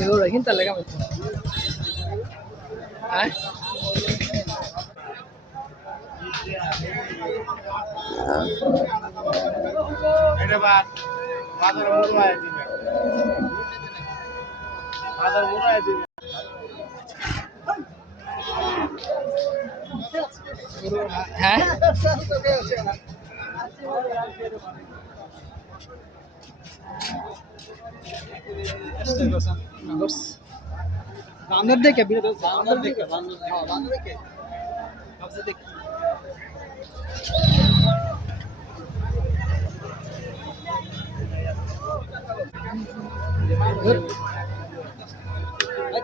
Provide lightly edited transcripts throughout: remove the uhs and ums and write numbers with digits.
এগুলো কিন্তু লেখা বলছে এটা বাদ বাজারে মুড়ো আয় দিবে বাজারে মুড়ো আয় দিবে হ্যাঁ বান্দর দেখে বিরোধ বান্দর দেখে বান্দর দেখে ভাবছে দেখি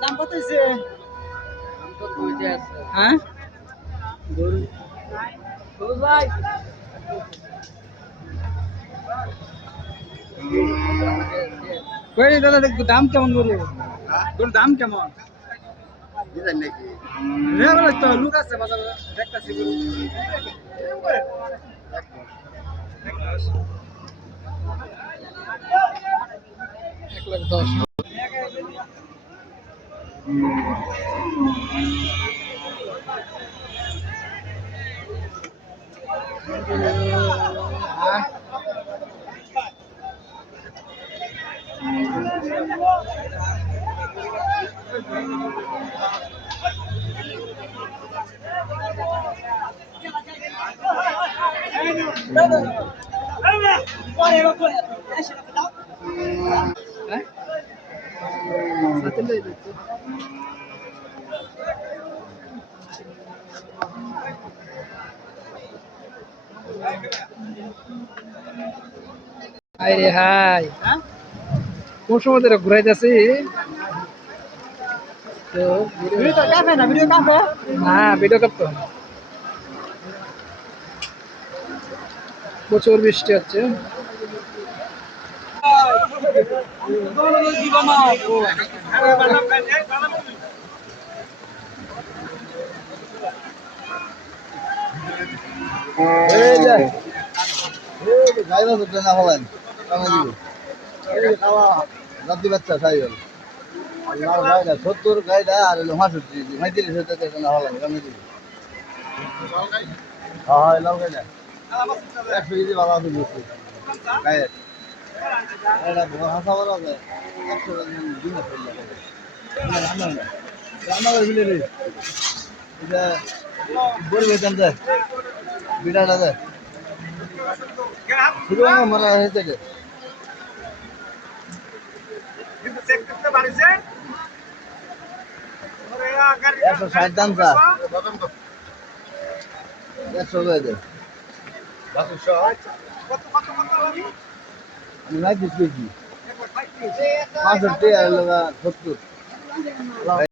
দাম কত হয়েছে হ্যাঁ ভাই কই দাদা দেখো দাম কেমন বলো তোর দাম কেমন বুঝলেন নাকি রে বলে তো লোক আছে বাজারে দেখতাছি এক লাখ 10 হাই রে হাই কোন সময় ধরে ঘুরাইতেছি তো ভিডিও কাফে না ভিডিও কাফে না ভিডিও করতে প্রচুর বৃষ্টি হচ্ছে বাচ্চা সাইকেল সত্তর গাইডা আর মাসুটি মাইতিরিশ হ্যাঁ লাল গাইডা 100 কেজি ভালো আছে বুঝছি গায়ের এটা হাসা বলা যায় 100 দিন ফেললে রান্না করে বিলে রে এটা বলবে জানতে বিড়াটা দে শুরু মারা হয়েছে রে কিন্তু চেক করতে পারিছে 160 দাম যা 100 করে দে আমি নাই দিচ্ছি 65 আর 70